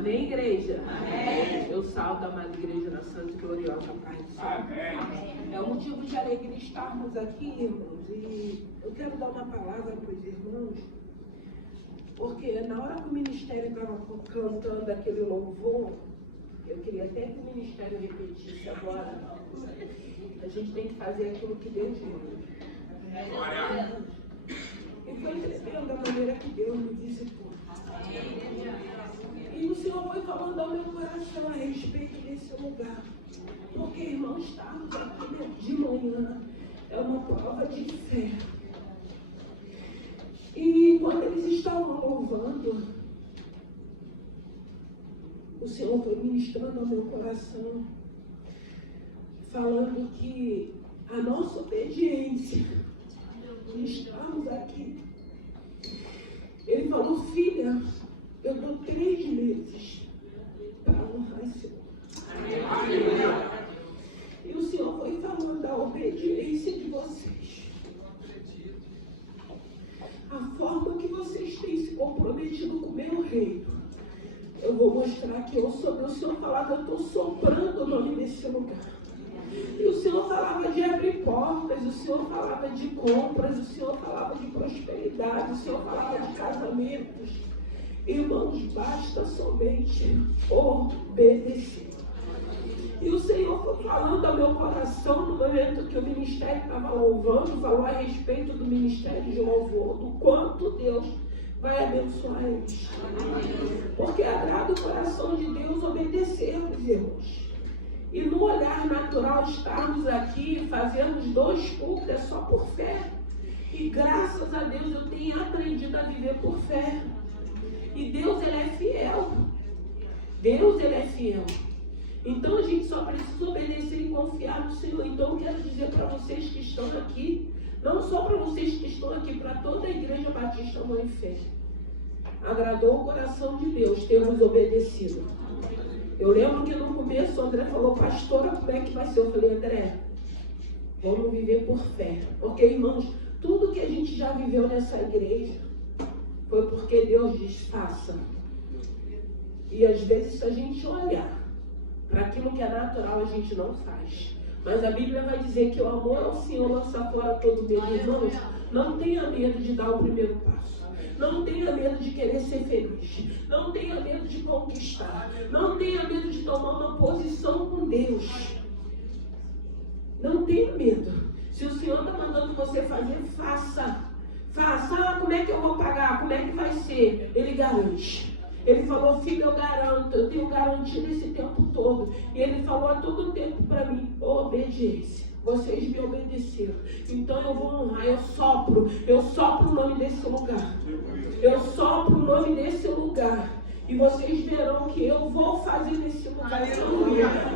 Amém, igreja? Amém. Eu salto a amada igreja na santa e gloriosa paz do Senhor. Amém. É um motivo de alegria estarmos aqui, irmãos. E eu quero dar uma palavra para os irmãos, porque na hora que o ministério estava cantando aquele louvor, eu queria até que o ministério repetisse agora. A gente tem que fazer aquilo que Deus diz. Glória. E foi tremendo a maneira que Deus me visitou. E o Senhor foi falando ao meu coração a respeito desse lugar. Porque, irmãos, estarmos aqui de manhã é uma prova de fé. E quando eles estavam louvando, o Senhor foi ministrando ao meu coração, falando que a nossa obediência, estamos aqui. Ele falou, filha, eu dou 3 meses para honrar esse lugar. E o Senhor foi falando da obediência de vocês. A forma que vocês têm se comprometido com o meu reino. Eu vou mostrar aqui, o Senhor falava, eu estou soprando o nome desse lugar. E o Senhor falava de abrir portas, o Senhor falava de compras, o Senhor falava de prosperidade, o Senhor falava de casamentos. Irmãos, basta somente obedecer. E o Senhor foi falando ao meu coração no momento que o ministério estava louvando, falou a respeito do ministério de louvor, do quanto Deus vai abençoar eles. Porque agrada o coração de Deus obedecermos, irmãos. E no olhar natural estarmos aqui, fazermos 2 cultos, é só por fé. E graças a Deus eu tenho aprendido a viver por fé. E Deus, Ele é fiel. Deus, Ele é fiel. Então a gente só precisa obedecer e confiar no Senhor. Então eu quero dizer para vocês que estão aqui, não só para vocês que estão aqui, para toda a Igreja Batista Mãe Fé. Agradou o coração de Deus termos obedecido. Eu lembro que no começo o André falou, pastora, como é que vai ser? Eu falei, André, vamos viver por fé. Porque, irmãos, tudo que a gente já viveu nessa igreja foi porque Deus diz, faça. E às vezes, se a gente olhar para aquilo que é natural, a gente não faz. Mas a Bíblia vai dizer que o amor ao Senhor lança fora todo medo. Irmãos, não tenha medo de dar o primeiro passo. Não tenha medo de querer ser feliz. Não tenha medo de conquistar. Não tenha medo de tomar uma posição com Deus. Não tenha medo. Se o Senhor está mandando você fazer, faça. Faça. Ah, como é que eu vou pagar? Como é que vai ser? Ele garante. Ele falou, filho, eu garanto. Eu tenho garantido esse tempo todo. E Ele falou a todo tempo para mim, obediência. Vocês me obedeceram. Então eu vou honrar. Eu sopro o nome desse lugar. Eu sopro o nome desse lugar. E vocês verão que eu vou fazer nesse lugar.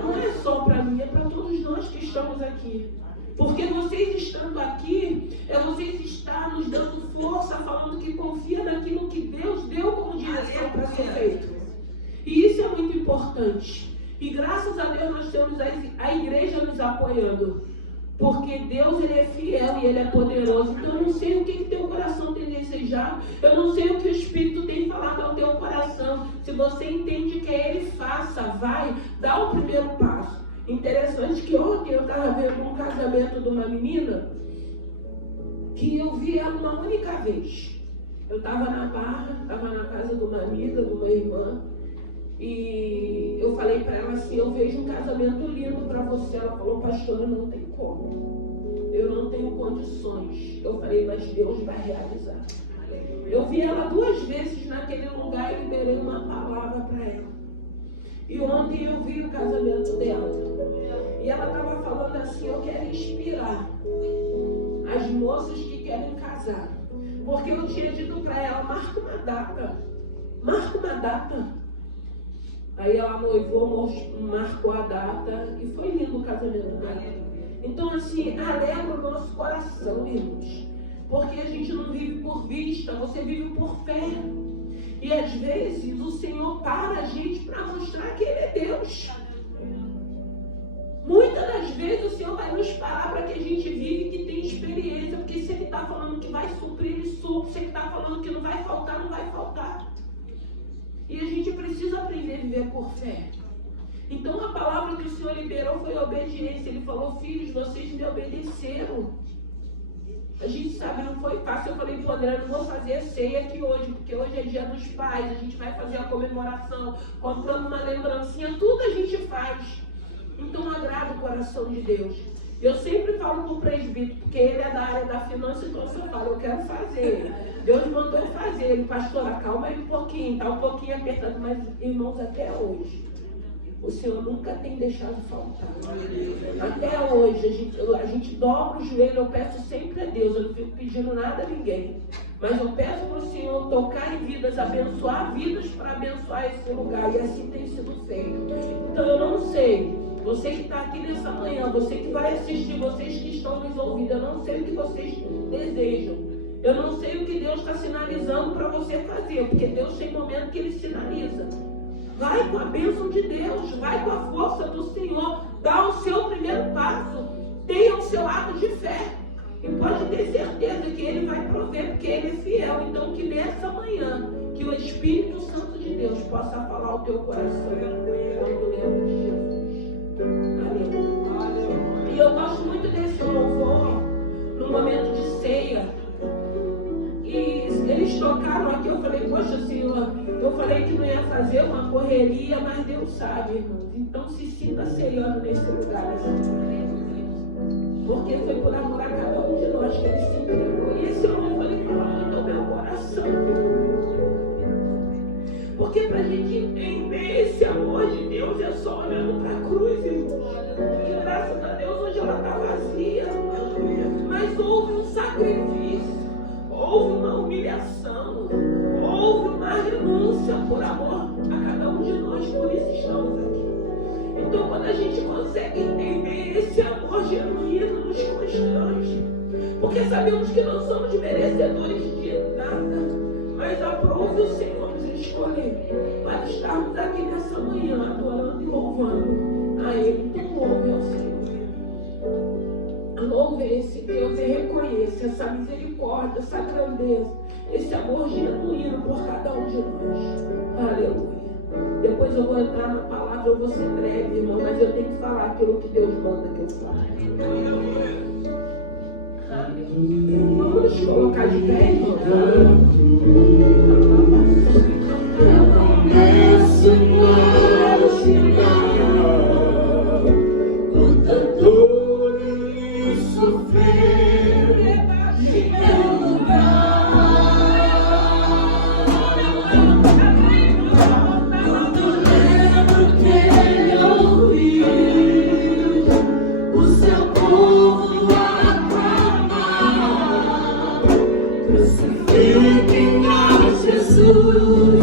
Não é só para mim, é para todos nós que estamos aqui. Porque vocês estando aqui, é vocês estar nos dando força, falando que confia naquilo que Deus deu como direção para ser feito. E isso é muito importante. E graças a Deus nós temos a igreja nos apoiando. Porque Deus, Ele é fiel e Ele é poderoso. Então eu não sei o que teu coração tem desejado. Eu não sei o que o Espírito tem falado ao teu coração. Se você entende que é Ele, faça, vai, dá o primeiro passo. Interessante que ontem eu estava vendo um casamento de uma menina que eu vi ela uma única vez. Eu estava na Barra, estava na casa de uma amiga, de uma irmã. E eu falei para ela assim, eu vejo um casamento lindo para você. Ela falou, pastora, não tem como. Eu não tenho condições. Eu falei, mas Deus vai realizar. Eu vi ela 2 vezes naquele lugar e liberei uma palavra para ela. E ontem eu vi o casamento dela. E ela estava falando assim, eu quero inspirar as moças que querem casar. Porque eu tinha dito para ela, marca uma data. Marca uma data. Aí ela noivou, marcou a data e foi lindo o casamento dela. Então assim, alegra o nosso coração, irmãos. Porque a gente não vive por vista, você vive por fé. E às vezes o Senhor para a gente para mostrar que Ele é Deus. Muitas das vezes o Senhor vai nos parar para que a gente vive que tem experiência. Porque se Ele está falando que vai suprir, Ele supre. Se Ele está falando que não vai faltar, não vai faltar. E a gente precisa aprender a viver por fé. Então a palavra que o Senhor liberou foi obediência. Ele falou: filhos, vocês me obedeceram. A gente sabe, não foi fácil. Eu falei pro André: não vou fazer ceia aqui hoje, porque hoje é dia dos pais, a gente vai fazer a comemoração, compramos uma lembrancinha, tudo a gente faz. Então agrada o coração de Deus. Eu sempre falo com o presbítero, porque ele é da área da finança, então eu falo: eu quero fazer. Deus mandou eu fazer. Ele: pastora, calma aí um pouquinho, tá um pouquinho apertado, mas irmãos, até hoje o Senhor nunca tem deixado faltar. Até hoje, a gente dobra o joelho, eu peço sempre a Deus, eu não fico pedindo nada a ninguém. Mas eu peço para o Senhor tocar em vidas, abençoar vidas para abençoar esse lugar. E assim tem sido feito. Então eu não sei, você que está aqui nessa manhã, você que vai assistir, vocês que estão nos ouvindo, eu não sei o que vocês desejam. Eu não sei o que Deus está sinalizando para você fazer, porque Deus tem momento que Ele sinaliza. Vai com a bênção de Deus, vai com a força do Senhor, dá o seu primeiro passo, tenha o seu ato de fé. E pode ter certeza que Ele vai prover, porque Ele é fiel. Então que nessa manhã, que o Espírito Santo de Deus possa falar ao teu coração. Quando lembra de Jesus. Aleluia. E eu gosto muito desse louvor, no momento de ceia. E eles tocaram aqui, eu falei: poxa, Senhor, eu falei que não ia fazer uma correria, mas Deus sabe, irmãos. Então se sinta ceando nesse lugar, porque foi por amor a cada um de nós que Ele se entregou. E esse louvor, ele fala muito ao meu coração. Porque para a gente entender esse amor de Deus é só olhando para a cruz, irmãos. E graças a Deus hoje ela está vazia. Mas houve um sacrifício. Houve uma humilhação, houve uma renúncia por amor a cada um de nós, por isso estamos aqui. Então, quando a gente consegue entender esse amor genuíno, nos constrange, porque sabemos que não somos merecedores de nada, mas aprove o Senhor nos escolher para estarmos aqui nessa manhã, adorando e louvando a Ele. Então, louve ao Senhor. Louve esse Deus e reconheça essa misericórdia, essa grandeza, esse amor genuíno por cada um de nós. Aleluia. Depois eu vou entrar na palavra, eu vou ser breve, irmão, mas eu tenho que falar aquilo que Deus manda que eu fale. Vamos nos colocar de pé, irmão. Eu começo a sinal, com dor e sofrer em meu lugar. Quando lembro que Ele ouviu o seu povo aclamar, crucifiquem a Jesus.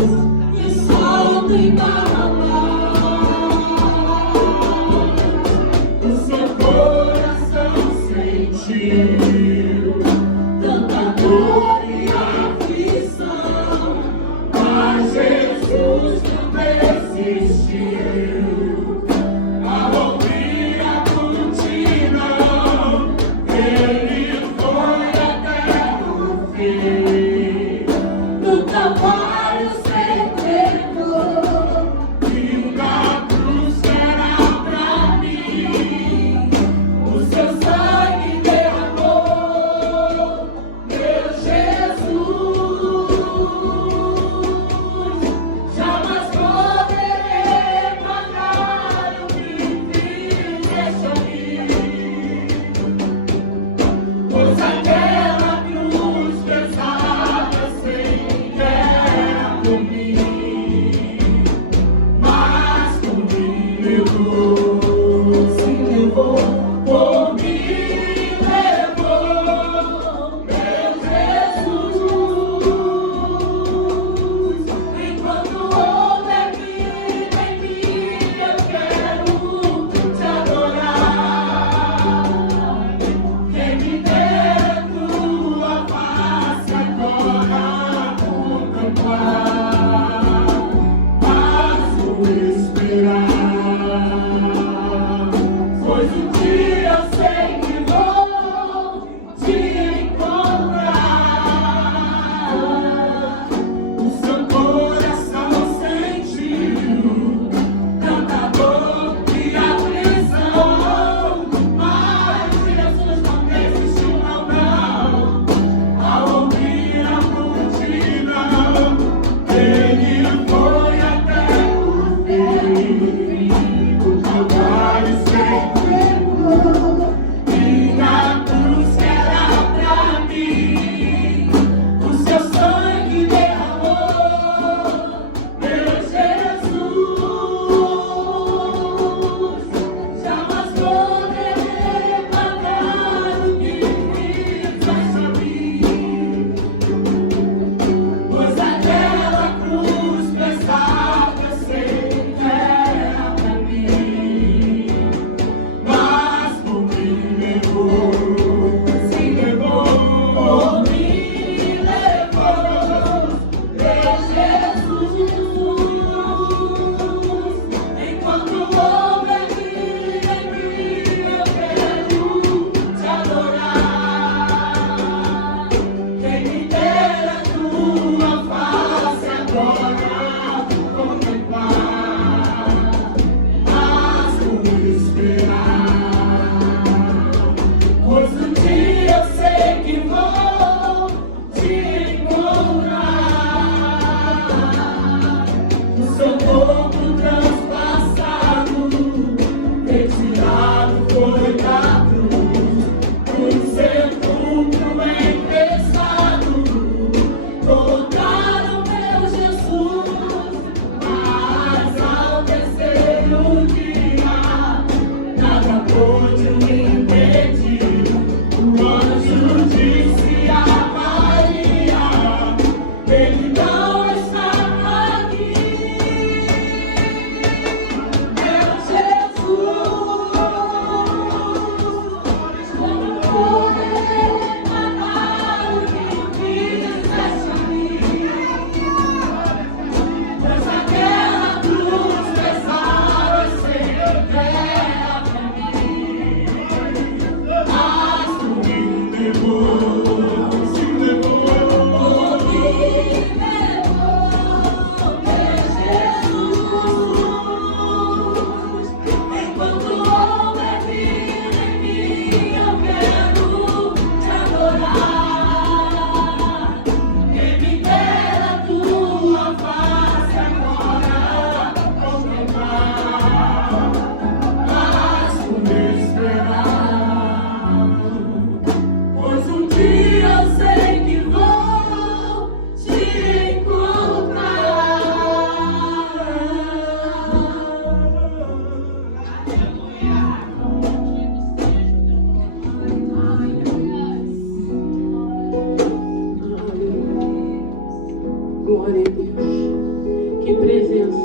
Que presença,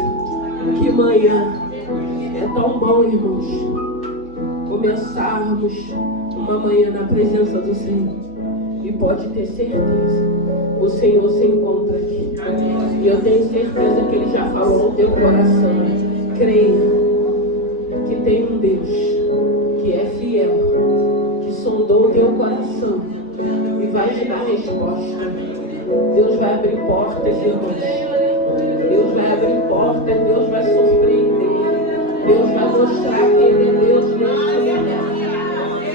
que manhã. É tão bom, irmãos, começarmos uma manhã na presença do Senhor. E pode ter certeza, o Senhor se encontra aqui. E eu tenho certeza que Ele já falou no teu coração. Creia que tem um Deus que é fiel, que sondou o teu coração e vai te dar resposta. Deus vai abrir portas, irmãos. Deus vai abrir portas, Deus vai surpreender. Deus vai mostrar que Ele é Deus neste lugar.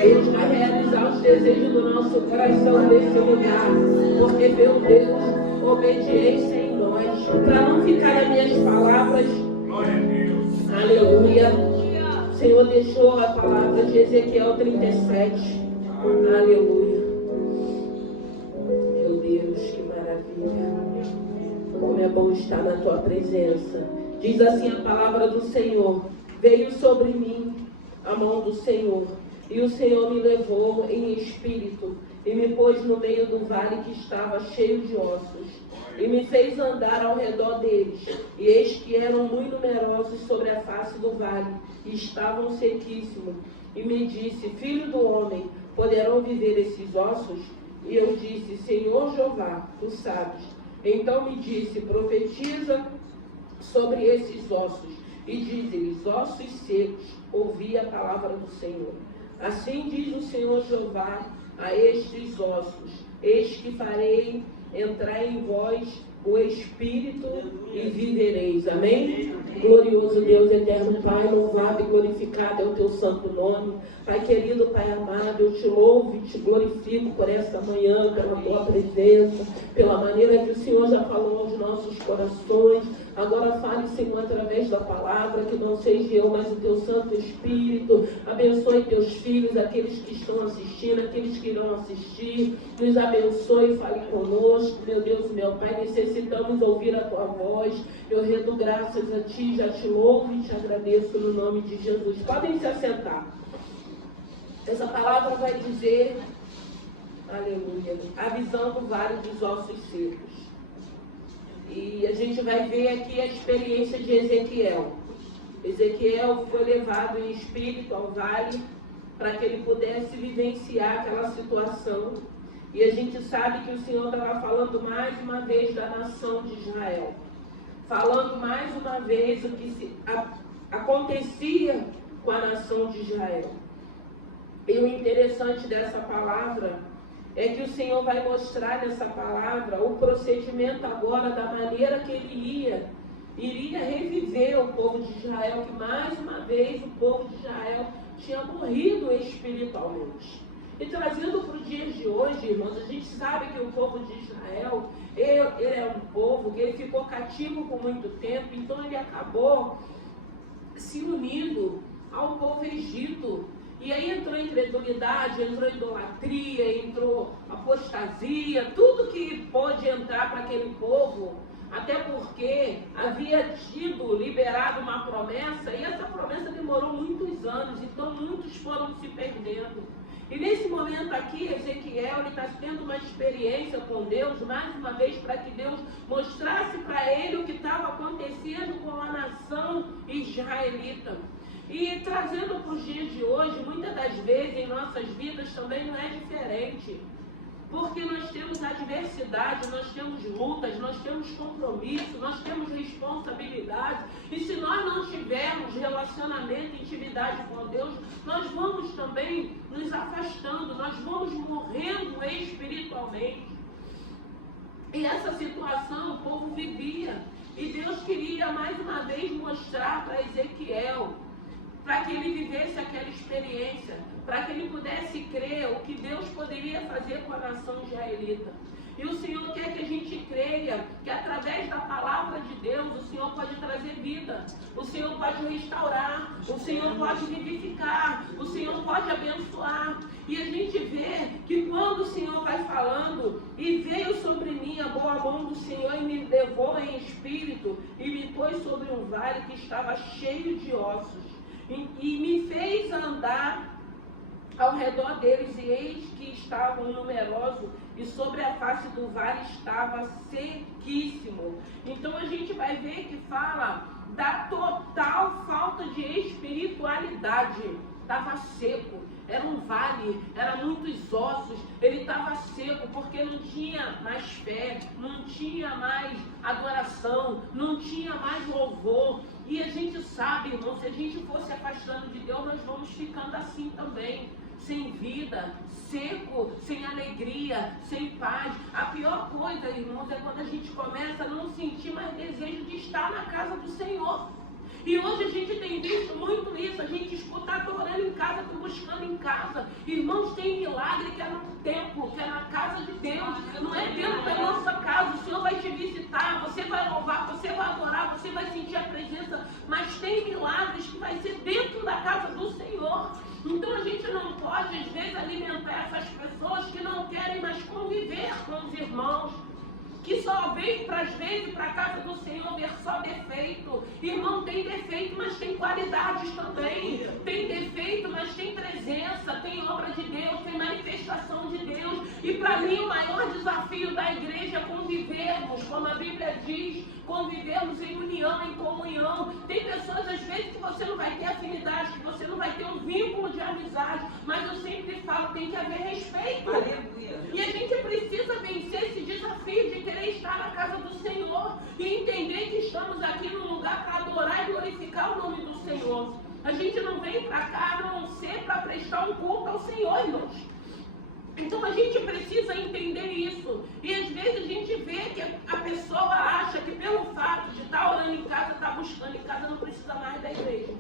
Deus vai realizar os desejos do nosso coração nesse lugar. Porque meu Deus, obediência em nós. Para não ficar nas minhas palavras, aleluia. O Senhor deixou a palavra de Ezequiel 37. Aleluia. Meu Deus, que maravilha. Como é bom estar na tua presença. Diz assim a palavra do Senhor: veio sobre mim a mão do Senhor, e o Senhor me levou em espírito, e me pôs no meio do vale que estava cheio de ossos, e me fez andar ao redor deles, e eis que eram muito numerosos sobre a face do vale, e estavam sequíssimos. E me disse: filho do homem, poderão viver esses ossos? E eu disse: Senhor Jeová, tu sabes. Então me disse: profetiza sobre esses ossos, e diz-lhes: ossos secos, ouvi a palavra do Senhor. Assim diz o Senhor Jeová a estes ossos: eis que farei entrar em vós o Espírito e vivereis. Amém? Glorioso Deus, eterno Pai, louvado e glorificado é o teu santo nome. Pai querido, Pai amado, eu te louvo e te glorifico por esta manhã, pela tua presença, pela maneira que o Senhor já falou aos nossos corações. Agora fale, Senhor, através da palavra, que não seja eu, mas o teu Santo Espírito. Abençoe teus filhos, aqueles que estão assistindo, aqueles que irão assistir. Nos abençoe, fale conosco, meu Deus e meu Pai. Necessitamos ouvir a tua voz. Eu rendo graças a ti, já te louvo e te agradeço no nome de Jesus. Podem se assentar. Essa palavra vai dizer, aleluia, a visão do vale dos ossos secos. E a gente vai ver aqui a experiência de Ezequiel. Ezequiel foi levado em espírito ao vale para que ele pudesse vivenciar aquela situação. E a gente sabe que o Senhor estava falando mais uma vez da nação de Israel. Falando mais uma vez o que acontecia com a nação de Israel. E o interessante dessa palavra é que o Senhor vai mostrar nessa palavra o procedimento agora da maneira que Ele iria reviver o povo de Israel, que mais uma vez o povo de Israel tinha morrido espiritualmente. E trazendo para os dias de hoje, irmãos, a gente sabe que o povo de Israel, ele é um povo que ele ficou cativo por muito tempo, então ele acabou se unindo ao povo egito. E aí entrou incredulidade, entrou idolatria, entrou apostasia, tudo que pôde entrar para aquele povo, até porque havia tido liberado uma promessa, e essa promessa demorou muitos anos, então muitos foram se perdendo. E nesse momento aqui, Ezequiel está tendo uma experiência com Deus, mais uma vez, para que Deus mostrasse para ele o que estava acontecendo com a nação israelita. E trazendo para os dias de hoje, muitas das vezes em nossas vidas também não é diferente. Porque nós temos adversidade, nós temos lutas, nós temos compromisso, nós temos responsabilidade. E se nós não tivermos relacionamento, intimidade com Deus, nós vamos também nos afastando, nós vamos morrendo espiritualmente. E essa situação o povo vivia. E Deus queria mais uma vez mostrar para Ezequiel, para que ele vivesse aquela experiência, para que ele pudesse crer o que Deus poderia fazer com a nação israelita. E o Senhor quer que a gente creia que através da palavra de Deus o Senhor pode trazer vida, o Senhor pode restaurar, o Senhor pode vivificar, o Senhor pode abençoar. E a gente vê que quando o Senhor vai falando, e veio sobre mim a boa mão do Senhor e me levou em espírito e me pôs sobre um vale que estava cheio de ossos. E me fez andar ao redor deles, e eis que estavam numerosos, e sobre a face do vale estava sequíssimo. Então a gente vai ver que fala da total falta de espiritualidade. Estava seco, era um vale, eram muitos ossos, ele estava seco porque não tinha mais fé, não tinha mais adoração, não tinha mais louvor. E a gente sabe, irmão, se a gente for se afastando de Deus, nós vamos ficando assim também, sem vida, seco, sem alegria, sem paz. A pior coisa, irmãos, é quando a gente começa a não sentir mais desejo de estar na casa do Senhor. E hoje a gente tem visto muito isso, a gente escuta adorando em casa, buscando em casa. Irmãos, tem milagre que é no templo, que é na casa de Deus, não é dentro da nossa casa. O Senhor vai te visitar, você vai louvar, você vai adorar, você vai sentir a presença, mas tem milagres que vai ser dentro da casa do Senhor. Então a gente não pode, às vezes, alimentar essas pessoas que não querem mais conviver com os irmãos, que só vem às vezes para a casa do Senhor ver só defeito. Irmão, tem defeito, mas tem qualidades também. Tem defeito, mas tem presença, tem obra de Deus, tem manifestação de Deus. E para mim o maior desafio da igreja é convivermos, como a Bíblia diz, convivermos em união, em comunhão. Tem pessoas às vezes que você não vai ter afinidade, que você não vai ter um vínculo de amizade, mas eu sempre falo, tem que haver respeito. Aleluia. E a gente precisa vencer esse desafio de querer estar na casa do Senhor e entender que estamos aqui num lugar para adorar e glorificar o nome do Senhor. A gente não vem para cá a não ser para prestar um culto ao Senhor, irmãos. Então a gente precisa entender isso. E às vezes a gente vê que a pessoa acha que pelo fato de estar orando em casa, estar buscando em casa, não precisa mais da igreja.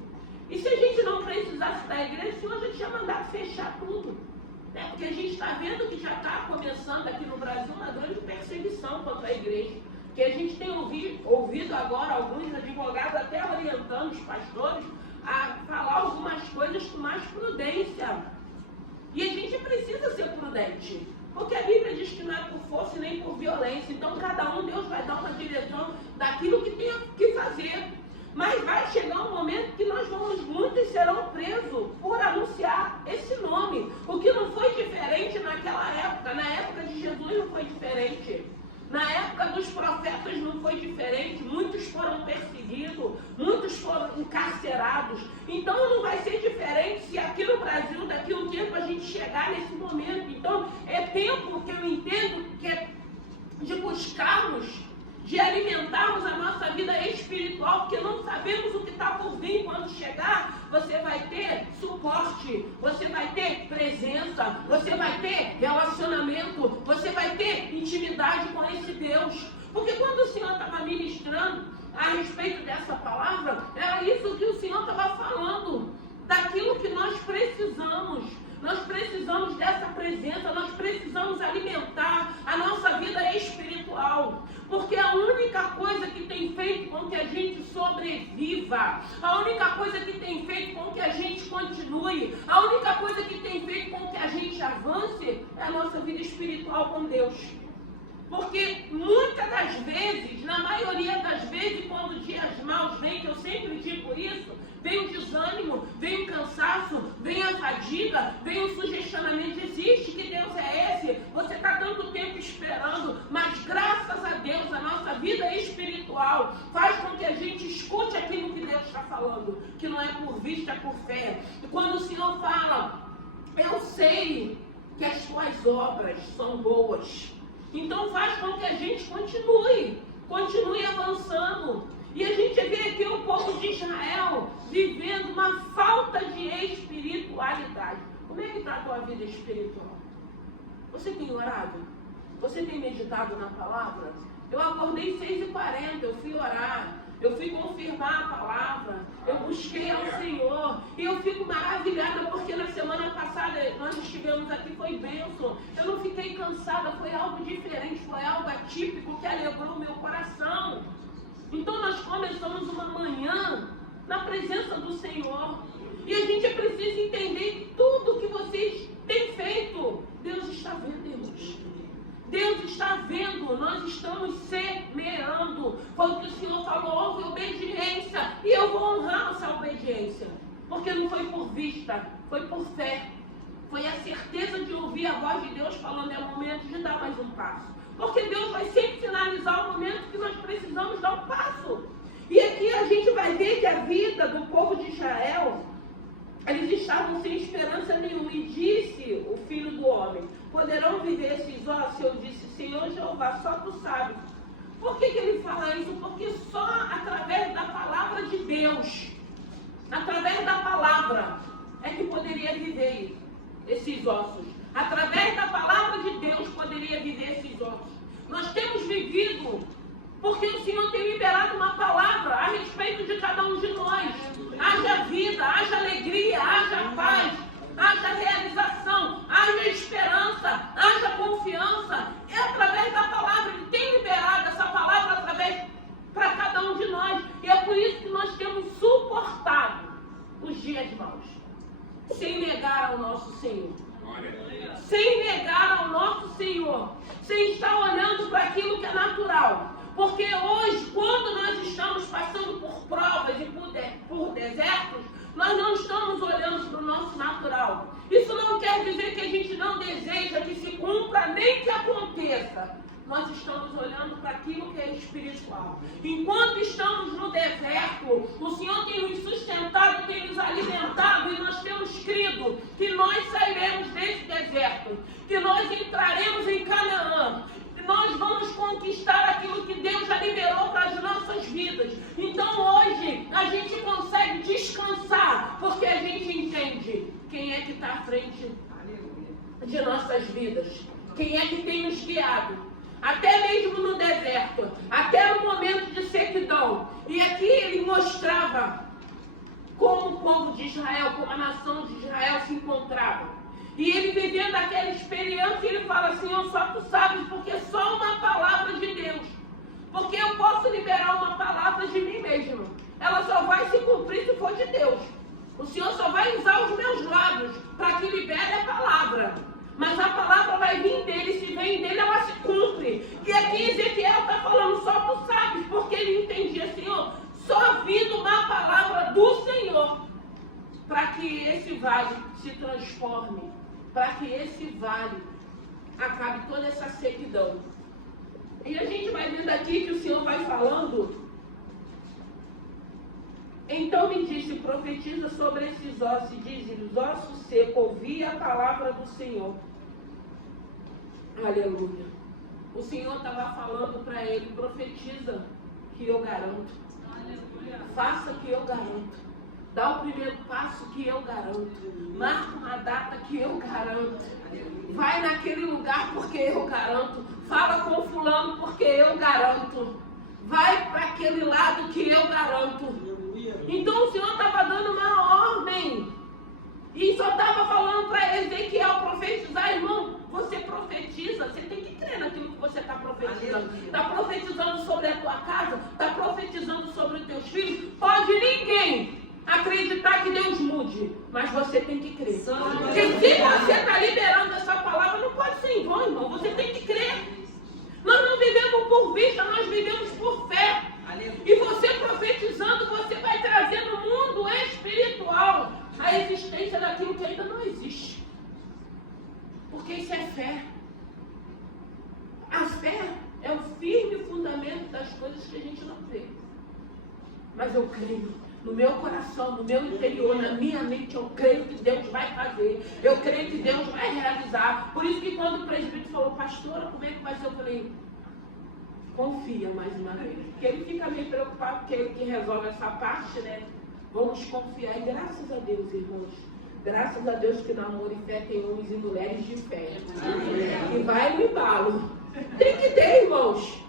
E se a gente não precisasse da igreja, o Senhor já tinha mandado fechar tudo. Porque a gente está vendo que já está começando aqui no Brasil uma grande perseguição contra a igreja. Que a gente tem ouvido agora alguns advogados até orientando os pastores a falar algumas coisas com mais prudência. E a gente precisa ser prudente, porque a Bíblia diz que não é por força nem por violência. Então cada um, Deus vai dar uma direção daquilo que tem que fazer. Mas vai chegar um momento que muitos serão presos por anunciar esse nome. O que não foi diferente naquela época. Na época de Jesus não foi diferente. Na época dos profetas não foi diferente. Muitos foram perseguidos, muitos foram encarcerados. Então não vai ser diferente se aqui no Brasil, daqui a um tempo, a gente chegar nesse momento. Então é tempo que eu entendo que é de buscarmos, de alimentarmos a nossa vida espiritual, porque não sabemos o que está por vir. Quando chegar, você vai ter suporte, você vai ter presença, você vai ter relacionamento, você vai ter intimidade com esse Deus. Porque quando o Senhor estava ministrando a respeito dessa palavra, era isso que o Senhor estava falando, daquilo que nós precisamos. Nós precisamos dessa presença, nós precisamos alimentar a nossa vida espiritual. Porque a única coisa que tem feito com que a gente sobreviva, a única coisa que tem feito com que a gente continue, a única coisa que tem feito com que a gente avance é a nossa vida espiritual com Deus. Porque muitas das vezes, na maioria das vezes, quando dias maus vêm, que eu sempre digo isso, vem o desânimo, vem o cansaço, vem a fadiga, vem o sugestionamento. Existe, que Deus é esse? Você está tanto tempo esperando, mas graças a Deus, a nossa vida espiritual faz com que a gente escute aquilo que Deus está falando, que não é por vista, é por fé. E quando o Senhor fala, eu sei que as tuas obras são boas, então faz com que a gente continue avançando. E a gente vê aqui o povo de Israel vivendo uma falta de espiritualidade. Como é que está a tua vida espiritual? Você tem orado? Você tem meditado na palavra? Eu acordei 6h40, eu fui orar. Eu fui confirmar a palavra, eu busquei ao Senhor, e eu fico maravilhada porque na semana passada nós estivemos aqui, foi bênção, eu não fiquei cansada, foi algo diferente, foi algo atípico que alegrou o meu coração. Então nós começamos uma manhã na presença do Senhor, e a gente precisa entender que tudo que vocês têm feito, Deus está vendo, irmãos. Deus está vendo, nós estamos semeando. Foi o que o Senhor falou, houve obediência, e eu vou honrar essa obediência, porque não foi por vista, foi por fé. Foi a certeza de ouvir a voz de Deus falando, é o momento de dar mais um passo. Porque Deus vai sempre sinalizar o momento que nós precisamos dar um passo. E aqui a gente vai ver que a vida do povo de Israel, eles estavam sem esperança nenhuma. E disse o filho do homem, poderão viver esses ossos? Eu disse, Senhor Jeová, só tu sabes. Por que ele fala isso? Porque só através da palavra de Deus, através da palavra, é que poderia viver esses ossos. Através da palavra de Deus poderia viver esses ossos. Nós temos vivido porque o Senhor tem liberado uma palavra a respeito de cada um de nós. Haja vida, haja alegria, haja paz, haja realização, haja esperança, haja confiança. É através da palavra. Ele tem liberado essa palavra através para cada um de nós. E é por isso que nós temos suportado os dias maus, sem negar ao nosso Senhor. Sem negar ao nosso Senhor, sem estar olhando para aquilo que é natural. Porque hoje, quando nós estamos passando por provas e por desertos, nós não estamos olhando para o nosso natural. Isso não quer dizer que a gente não deseja que se cumpra nem que aconteça. Nós estamos olhando para aquilo que é espiritual. Enquanto estamos no deserto, o Senhor tem nos sustentado, tem nos alimentado, e nós temos crido que nós sairemos desse deserto, que nós entraremos em Canaã, que nós vamos conquistar aquilo que Deus já liberou para as nossas vidas. Então hoje a gente consegue descansar, porque a gente entende quem é que está à frente de nossas vidas, quem é que tem nos guiado. Até mesmo no deserto, até no momento de sequidão. E aqui ele mostrava como o povo de Israel, como a nação de Israel se encontrava. E ele vivendo aquela experiência, ele fala, Senhor, só tu sabes, porque só uma palavra de Deus. Porque eu posso liberar uma palavra de mim mesmo. Ela só vai se cumprir se for de Deus. O Senhor só vai usar os meus lábios para que libere a palavra. Mas a palavra vai vir dele, se vem dele, ela se cumpre. E aqui Ezequiel está falando, só tu sabes, porque ele entendia, Senhor, só vindo uma palavra do Senhor, para que esse vale se transforme, para que esse vale acabe toda essa sequidão. E a gente vai vendo aqui que o Senhor vai falando. Então me disse, profetiza sobre esses ossos, e diz-lhes, ossos secos, ouvi a palavra do Senhor. Aleluia. O Senhor estava falando para ele, profetiza que eu garanto. Aleluia. Faça que eu garanto. Dá o primeiro passo que eu garanto. Marca uma data que eu garanto. Vai naquele lugar porque eu garanto. Fala com fulano porque eu garanto. Vai para aquele lado que eu garanto. Então o Senhor estava dando uma ordem. E só estava falando para Ezequiel profetizar, irmão. Você profetiza, você tem que crer naquilo que você está profetizando. Está profetizando sobre a tua casa, está profetizando sobre os teus filhos. Pode ninguém acreditar que Deus mude, mas você tem que crer. Porque se você está liberando essa palavra, não pode ser em vão, irmão. Você tem que crer. Nós não vivemos por vista, nós vivemos por fé. E você profetizando, você vai trazer no mundo espiritual a existência daquilo que ainda não existe. Porque isso é fé. A fé é o firme fundamento das coisas que a gente não vê. Mas eu creio. No meu coração, no meu interior, na minha mente, eu creio que Deus vai fazer. Eu creio que Deus vai realizar. Por isso que quando o presbítero falou, pastora, como é que vai ser? Eu falei, confia mais uma vez. Porque ele fica meio preocupado, porque ele que resolve essa parte, né? Vamos confiar. E graças a Deus, irmãos. Graças a Deus que no amor e fé tem homens e mulheres de fé. E vai no embalo. Tem que ter, irmãos.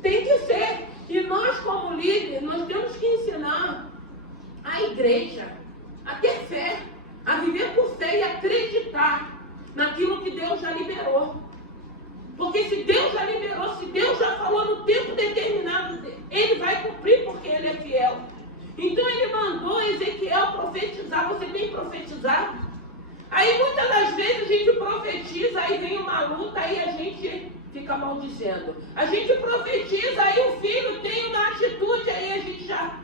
Tem que ser. E nós, como líderes, nós temos que ensinar a igreja a ter fé, a viver por fé e acreditar naquilo que Deus já liberou. Porque se Deus já liberou, se Deus já falou no tempo determinado, Ele vai cumprir porque Ele é fiel. Então Ele mandou Ezequiel profetizar. Você tem profetizado? Aí muitas das vezes a gente profetiza, aí vem uma luta, aí a gente fica maldizendo. A gente profetiza, aí o filho tem uma atitude, aí a gente já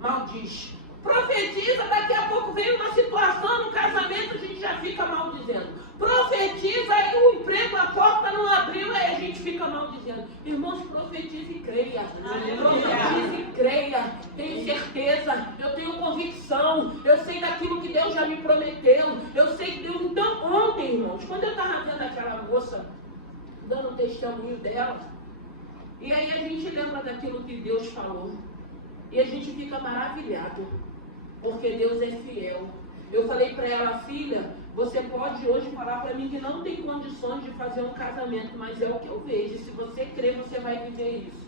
maldiz. Profetiza, daqui a pouco vem uma situação no casamento, a gente já fica maldizendo. profetiza e o emprego, a porta não abriu, aí a gente fica maldizendo. Irmãos, profetize e creia. Profetize e creia. Tenho certeza, eu tenho convicção, eu sei daquilo que Deus já me prometeu. Eu sei que Deus... Então, ontem, irmãos, quando eu estava vendo aquela moça dando o testemunho dela, e aí a gente lembra daquilo que Deus falou. E a gente fica maravilhado, porque Deus é fiel. Eu falei para ela, filha, você pode hoje falar para mim que não tem condições de fazer um casamento, mas é o que eu vejo. E se você crer, você vai viver isso.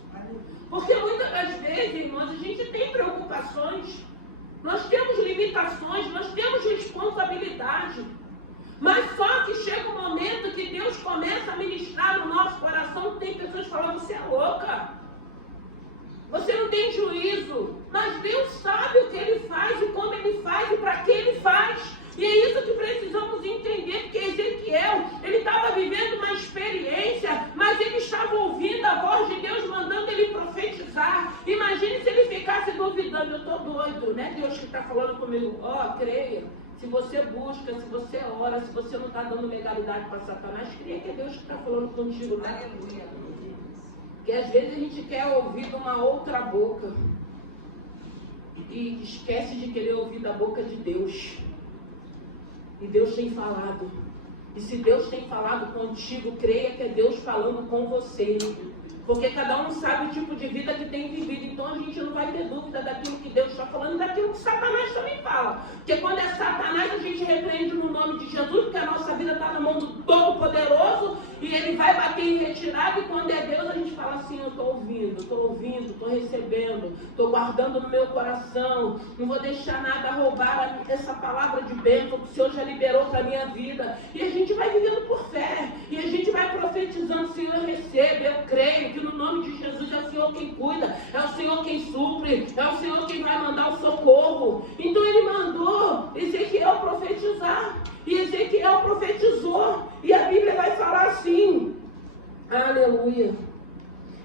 Porque muitas das vezes, irmãos, a gente tem preocupações, nós temos limitações, nós temos responsabilidade. Mas só que chega um momento que Deus começa a ministrar no nosso coração, tem pessoas falando, você é louca. Você não tem juízo, mas Deus sabe o que Ele faz e como Ele faz e para que Ele faz. E é isso que precisamos entender, porque Ezequiel, ele estava vivendo uma experiência, mas ele estava ouvindo a voz de Deus mandando ele profetizar. Imagine se ele ficasse duvidando, eu estou doido, né? Deus que está falando comigo, creia. Se você busca, se você ora, se você não está dando legalidade para Satanás, creia que é Deus que está falando contigo, né? Aleluia. Porque às vezes a gente quer ouvir de uma outra boca e esquece de querer ouvir da boca de Deus. E Deus tem falado. E se Deus tem falado contigo, creia que é Deus falando com você. Porque cada um sabe o tipo de vida que tem vivido. Então a gente não vai ter dúvida daquilo que Deus está falando e daquilo que Satanás também fala. Porque quando é Satanás, a gente repreende no nome de Jesus, porque a nossa vida está na mão do Todo-Poderoso e Ele vai bater em retirada. E quando é Deus, a gente fala assim, eu estou ouvindo, estou recebendo, estou guardando no meu coração. Não vou deixar nada roubar essa palavra de bênção que o Senhor já liberou para a minha vida. E a gente vai vivendo por fé. E a gente vai profetizando, Senhor, eu recebo, eu creio que no nome de Jesus é o Senhor quem cuida, é o Senhor quem supre, é o Senhor quem vai mandar o socorro. Então Ele mandou Ezequiel profetizar, e Ezequiel profetizou, e a Bíblia vai falar assim, aleluia,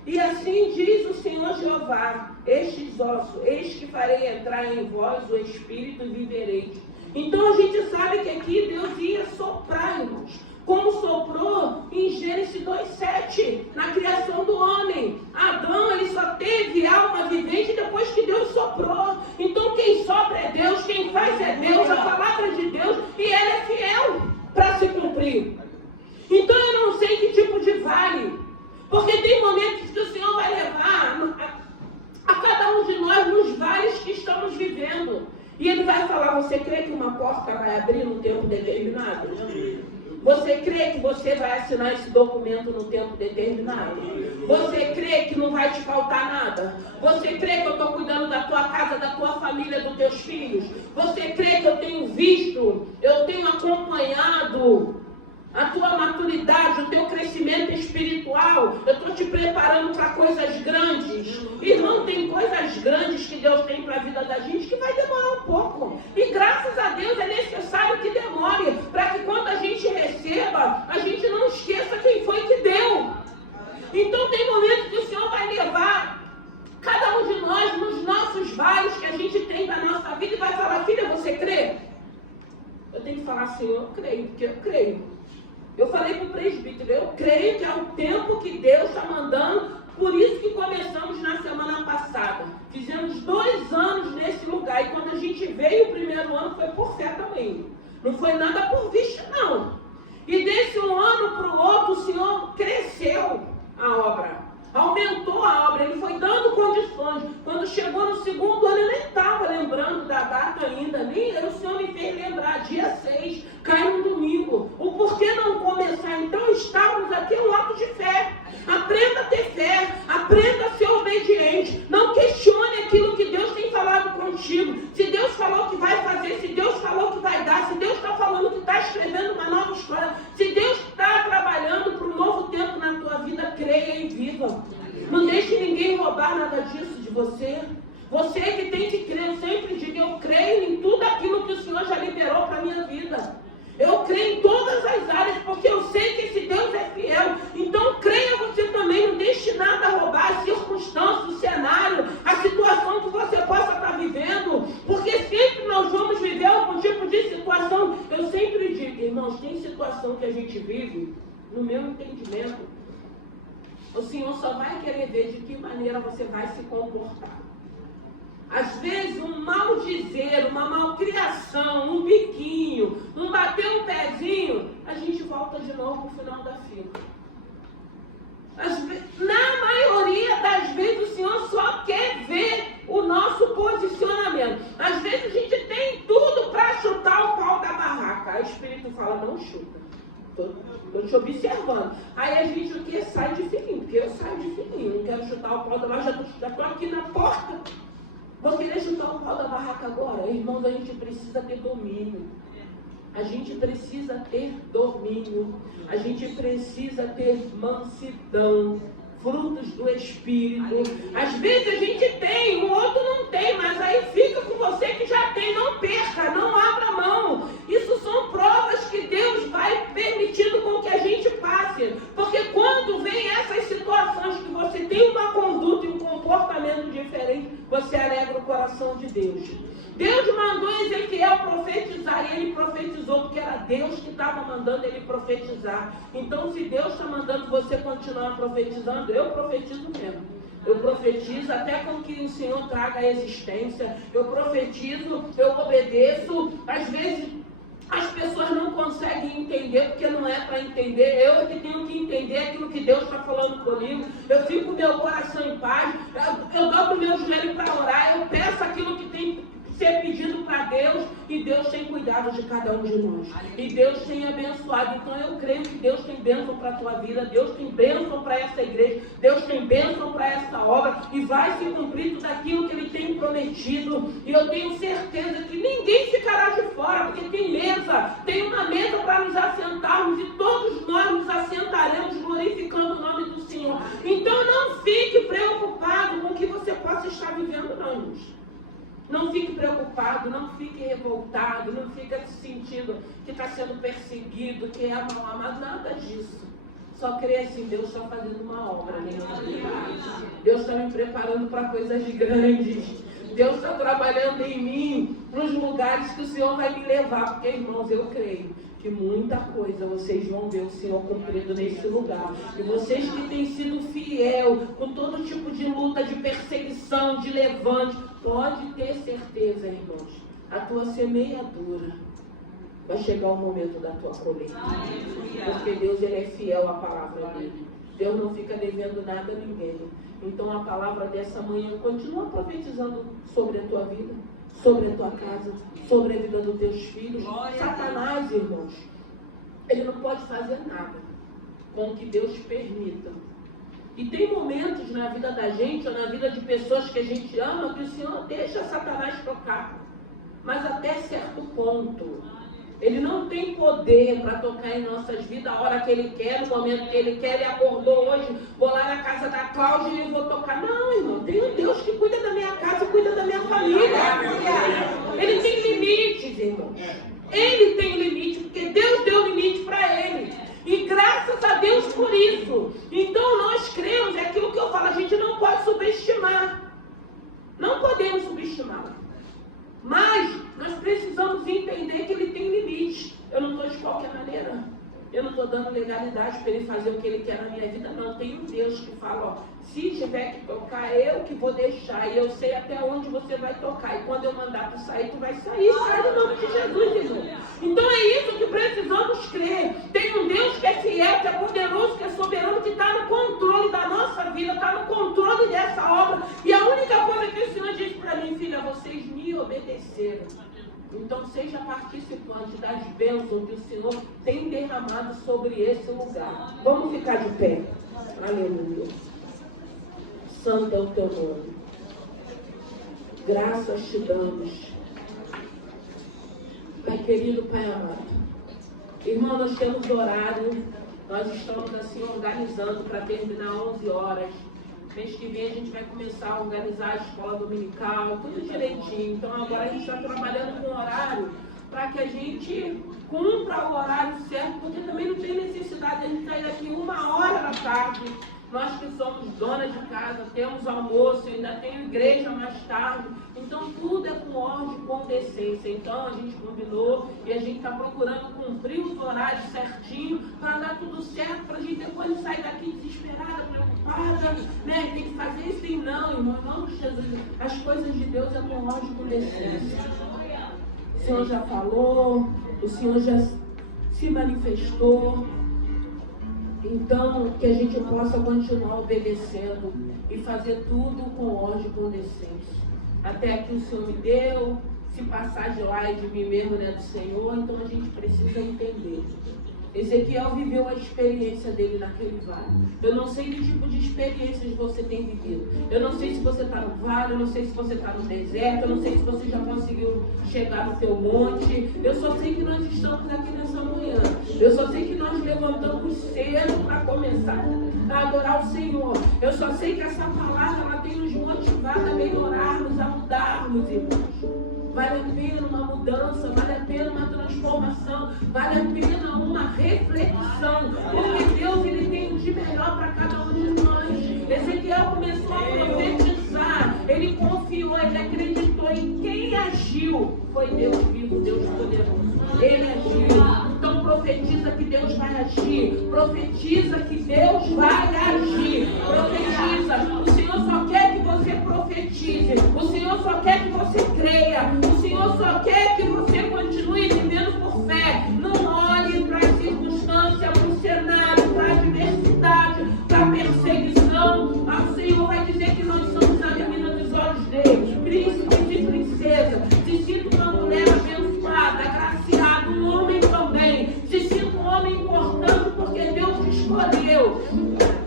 e assim diz o Senhor Jeová, estes ossos, eis que farei entrar em vós o Espírito e vivereis. Então a gente sabe que aqui Deus ia soprar, irmãos, como soprou em Gênesis 2:7, na criação do homem. Adão, ele só teve alma vivente depois que Deus soprou. Então quem sopra é Deus, quem faz é Deus, a palavra de Deus, e ela é fiel para se cumprir. Então eu não sei que tipo de vale, porque tem momentos que o Senhor vai levar a cada um de nós nos vales que estamos vivendo. E Ele vai falar, você crê que uma porta vai abrir no tempo determinado? Você crê que você vai assinar esse documento no tempo determinado? Você crê que não vai te faltar nada? Você crê que eu estou cuidando da tua casa, da tua família, dos teus filhos? Você crê que eu tenho visto, eu tenho acompanhado a tua maturidade, o teu crescimento espiritual? Eu estou te preparando para coisas grandes. Irmão, tem coisas grandes que Deus tem para a vida da gente que vai demorar um pouco. E graças a Deus é necessário que demore, para que quando a gente receba, a gente não esqueça quem foi que deu. Então tem momentos que o Senhor vai levar cada um de nós nos nossos vales que a gente tem da nossa vida e vai falar, filha, você crê? Eu tenho que falar, Senhor, eu creio, porque eu creio. Eu falei para o presbítero, eu creio que é o tempo que Deus está mandando, por isso que começamos na semana passada. Fizemos 2 anos nesse lugar, e quando a gente veio o primeiro ano foi por fé também. Não foi nada por vista, não. E desse um ano para o outro, o Senhor cresceu a obra. Aumentou a obra, Ele foi dando condições. Quando chegou no 2º ano, eu nem estava lembrando da data ainda, nem o Senhor me fez lembrar, dia 6, cai no domingo. O porquê não começar? Então estávamos aqui um ato de fé. Aprenda a ter fé, aprenda a ser obediente. Não questione aquilo que Deus tem falado contigo. Se Deus falou que vai fazer, se Deus falou que vai dar, se Deus está falando que está escrevendo uma nova história, se Deus está trabalhando para um novo tempo na tua vida, creia e viva. Não deixe ninguém roubar nada disso de você. Você que tem que crer. Eu sempre digo, eu creio em tudo aquilo que o Senhor já liberou para a minha vida. Eu creio em todas as áreas, porque eu sei que esse Deus é fiel. Então creia você também, não deixe nada roubar as circunstâncias, o cenário, a situação que você possa estar vivendo. Porque sempre nós vamos viver algum tipo de situação. Eu sempre digo, irmãos, tem situação situação que a gente vive, no meu entendimento, o Senhor só vai querer ver de que maneira você vai se comportar. Às vezes, um mal dizer, uma malcriação, um biquinho, um bater um pezinho, a gente volta de novo pro final da fila. Na maioria das vezes, o Senhor só quer ver o nosso posicionamento. Às vezes, a gente tem tudo para chutar o pau da barraca. Aí o Espírito fala, não chuta. Estou te observando. Aí a gente o que? Sai de fininho, porque eu saio de fininho. Não quero chutar o pau da barraca, já estou aqui na porta. Vou querer chutar o pau da barraca agora? Irmãos, a gente precisa ter domínio. A gente precisa ter domínio. A gente precisa ter mansidão. Frutos do Espírito. Às vezes a gente tem, o outro não tem, mas aí fica com você que já tem. Não perca, não abra mão. Isso são provas que Deus vai permitindo com que a gente passe. Porque quando vem essas situações que você tem uma conduta e um comportamento diferente, você alegra o coração de Deus. Deus mandou Ezequiel profetizar e ele profetizou porque era Deus que estava mandando ele profetizar. Então, se Deus está mandando você continuar profetizando, eu profetizo mesmo. Eu profetizo até com que o Senhor traga a existência. Eu profetizo, eu obedeço. Às vezes as pessoas não conseguem entender porque não é para entender. Eu que tenho que entender aquilo que Deus está falando comigo. Eu fico com meu coração em paz. Eu dobro meu joelho para orar. Eu peço aquilo que tem que ser pedido para Deus, e Deus tem cuidado de cada um de nós, e Deus tem abençoado. Então eu creio que Deus tem bênção para a tua vida, Deus tem bênção para essa igreja, Deus tem bênção para essa obra, e vai se cumprir tudo aquilo que Ele tem prometido. E eu tenho certeza que ninguém ficará de fora, porque tem mesa, tem uma mesa para nos assentarmos, e todos nós nos assentaremos glorificando o nome do Senhor. Então não fique preocupado com o que você possa estar vivendo, não, irmãos. Não fique preocupado, não fique revoltado, não fique se sentindo que está sendo perseguido, que é mal amado, nada disso. Só creia assim, Deus está fazendo uma obra, né? Deus está me preparando para coisas grandes. Deus está trabalhando em mim, nos lugares que o Senhor vai me levar, porque, irmãos, eu creio que muita coisa vocês vão ver o Senhor cumprindo nesse lugar. E vocês que têm sido fiel com todo tipo de luta, de perseguição, de levante, pode ter certeza, irmãos, a tua semeadura vai chegar o momento da tua colheita. Porque Deus, Ele é fiel à palavra dele. Deus não fica devendo nada a ninguém. Então a palavra dessa manhã continua profetizando sobre a tua vida, sobre a tua casa, sobre a vida dos teus filhos. Satanás, irmãos, ele não pode fazer nada com o que Deus permita. E tem momentos na vida da gente, ou na vida de pessoas que a gente ama, que o Senhor deixa Satanás tocar. Mas até certo ponto. Ele não tem poder para tocar em nossas vidas a hora que Ele quer, no momento que Ele quer. Ele acordou hoje, vou lá na casa da Cláudia e vou tocar. Não, irmão, tem um Deus que cuida da minha casa, cuida da minha família. Ele tem limites, irmão. Ele tem limite, porque Deus deu limite para Ele. E graças a Deus por isso. Então nós cremos, é aquilo que eu falo, a gente não pode subestimar. Não podemos subestimar. Mas nós precisamos entender que Ele tem limite. Eu não estou de qualquer maneira. Eu não estou dando legalidade para Ele fazer o que Ele quer na minha vida. Não, tem um Deus que fala, ó, se tiver que tocar, eu que vou deixar. E eu sei até onde você vai tocar. E quando eu mandar tu sair, tu vai sair. Sai no nome de Jesus, irmão. Então é isso que precisamos crer. Tem um Deus que é fiel, que é poderoso, que é soberano, que está no controle da nossa vida, está no controle dessa obra. E a única coisa que o Senhor disse para mim, filha, vocês me obedeceram. Então seja participante das bênçãos que o Senhor tem derramado sobre esse lugar. Vamos ficar de pé. Aleluia. Santo é o teu nome. Graças te damos. Pai querido, Pai amado. Irmão, nós temos horário. Nós estamos assim organizando para terminar 11 horas. Mês que vem a gente vai começar a organizar a escola dominical, tudo direitinho. Então agora a gente está trabalhando com horário para que a gente cumpra o horário certo, porque também não tem necessidade de a gente sair daqui 1 hora da tarde Nós que somos donas de casa, temos almoço, ainda tenho igreja mais tarde. Então tudo é com ordem e com decência. Então a gente combinou e a gente está procurando cumprir os horários certinho para dar tudo certo, para a gente depois não sair daqui desesperada, preocupada, né? Tem que fazer isso e não, irmão. Em nome de Jesus, as coisas de Deus é com ordem e com decência. O Senhor já falou, o Senhor já se manifestou. Então, que a gente possa continuar obedecendo e fazer tudo com ordem e com decência. Até aqui o Senhor me deu, se passar de lá e de mim mesmo, né, do Senhor, então a gente precisa entender. Ezequiel viveu a experiência dele naquele vale. Eu não sei que tipo de experiências você tem vivido. Eu não sei se você está no vale, eu não sei se você está no deserto, eu não sei se você já conseguiu chegar no teu monte. Eu só sei que nós estamos aqui nessa manhã. Eu só sei que nós levantamos cedo para começar a adorar o Senhor. Eu só sei que essa palavra ela tem nos motivado a melhorarmos, a mudarmos, irmãos. Vale a pena uma mudança, vale a pena uma transformação, vale a pena uma reflexão, porque Deus ele tem de melhor para cada um de nós. Ezequiel começou a profetizar, ele confiou, ele acreditou em quem agiu. Foi Deus vivo, Deus poderoso. Ele agiu. Então profetiza que Deus vai agir, profetiza que Deus vai agir, profetiza. O Senhor só quer que você profetize, o Senhor só quer que você creia, o Senhor só quer que você continue vivendo por fé. Não olhe para as circunstâncias, para o cenário, para a adversidade, para a perseguição. O Senhor vai dizer que nós somos a menina dos olhos dele, príncipes e princesa. Se sinta uma mulher abençoada, agraciada, um homem também. Se sinta um homem importante porque Deus te escolheu.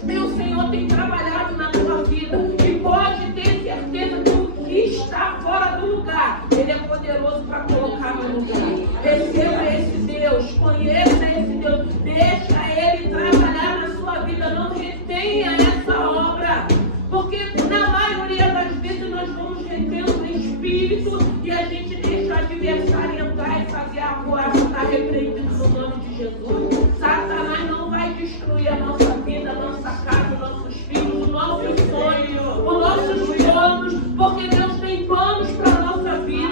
E o Senhor tem trabalhado na tua vida. E pode ter certeza que o que está fora do lugar, Ele é poderoso para colocar no lugar. Receba esse Deus, conheça esse Deus, deixa Ele trabalhar na sua vida, não retenha essa obra, porque na maioria das vezes nós vamos retendo o Espírito e a gente deixa o adversário entrar e fazer a voaça, está repreendido no nome de Jesus. Satanás não vai destruir a nossa vida, a nossa casa, os nossos filhos, os nossos sonhos, os nossos planos, porque Deus tem planos para a nossa vida.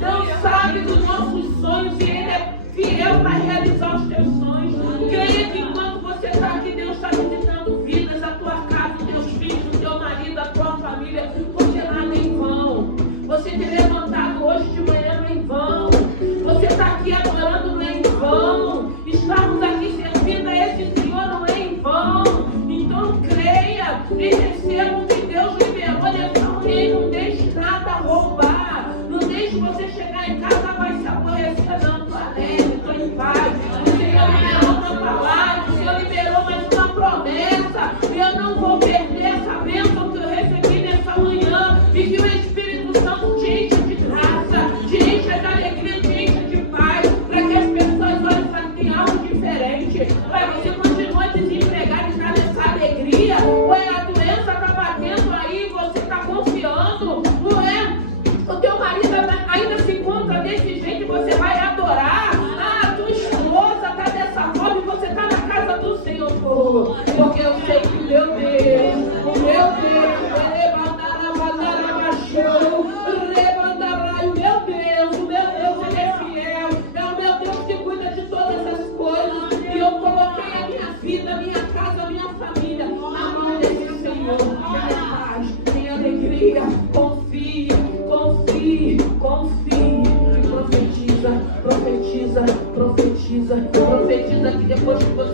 Deus sabe dos nossos sonhos e Ele é fiel para realizar os teus sonhos. Creia que enquanto você está aqui, Deus está visitando vidas, a tua casa, os teus filhos, o teu marido, a tua família, porque nada é em vão. Você ter levantado hoje de manhã não é em vão. Você está aqui adorando não é em vão. Estarmos aqui servindo a esse Senhor não é em vão. Então creia e receba o que Deus liberou nessa manhã e não deixe nada roubar. Não deixe você chegar em casa, vai se aborrecer, não. Estou alegre, estou em paz. O Senhor liberou uma palavra, o Senhor liberou mais uma promessa. E eu não vou perder essa bênção que eu recebi nessa manhã. E que o Espírito Santo te encha de graça, te encha de alegria, te encha de paz, para que as pessoas olhem para que tem algo diferente. Para você continuar desempregado e estar nessa alegria. Ué, a doença está batendo aí, você está confiando. Não é? O teu marido ainda se encontra desse jeito e você vai adorar. Ah, tua esposa está dessa forma e você está na casa do Senhor. Porque eu sei que o meu Deus, ele é fiel, é o meu Deus que cuida de todas as coisas. E eu coloquei a minha vida, a minha casa, a minha família na mão desse Senhor. Tenha paz, tenha alegria, confie, confie, confie. E profetiza, profetiza, profetiza, profetiza que depois que você